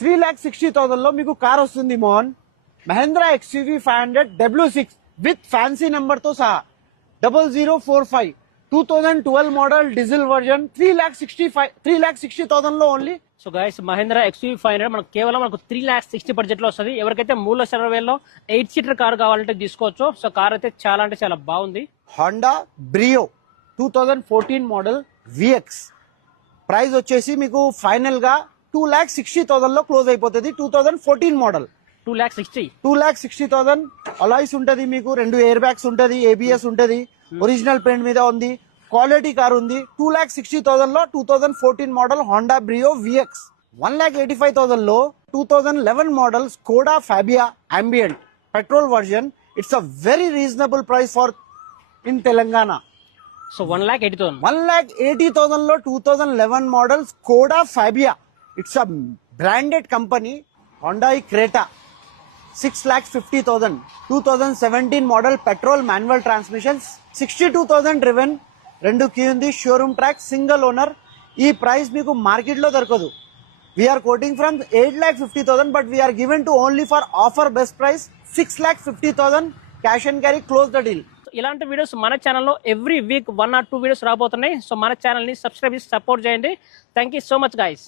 3,60,000 లో మీకు కార్ వస్తుంది Mohan. Mahindra XUV 500 W6 with fancy number తో సహా 0045 2012 మోడల్ డీజిల్ వర్జన్ 3,60,000 లో only. So guys Mahindra XUV 500 మనకు కేవలం మనకు 3,60,000 బడ్జెట్ లో వస్తుంది. ఎవరికైతే 3,60,000లో 8 సీటర్ కార్ కావాలంటే తీసుకోవచ్చు. సో కార్ అయితే చాలా అంటే చాలా బాగుంది. Honda Brio 2014 model VX price వచ్చేసి మీకు ఫైనల్ గా 2,60,000 లో క్లోజ్ అయిపోతుంది. 2014 మోడల్ 2,60,000 అలాయ్స్ ఉంటది మీకు, 2 ఎయిర్ బ్యాగ్స్ ఉంటది, ABS ఉంటది, ఒరిజినల్ పెయింట్ మీద ఉంది, క్వాలిటీ కార్ ఉంది. 2,60,000 లో 2014 మోడల్ హోండా బ్రియో VX. 1,85,000 లో 2011 model Skoda Fabia ambient petrol version. It's a very reasonable price for in Telangana. So 1,80,000 1,80,000 లో 2011 model Skoda Fabia. It's a branded company. Hyundai Creta 6,50,000 2017 model petrol manual transmissions, 62,000 driven, 2 key ఉంది, showroom track, single owner. ఈ price మీకు market లో దొరకదు. We're quoting from 8,50,000 but we're given to only for offer best price 6,50,000 cash and carry. Close the deal. ఇలాంటి videos మన ఛానల్లో every week 1 or 2 videos రాబోతున్నాయి. So మన ఛానల్ ని సబ్స్క్రైబ్ చేసి సపోర్ట్ చేయండి. Thank you so much guys.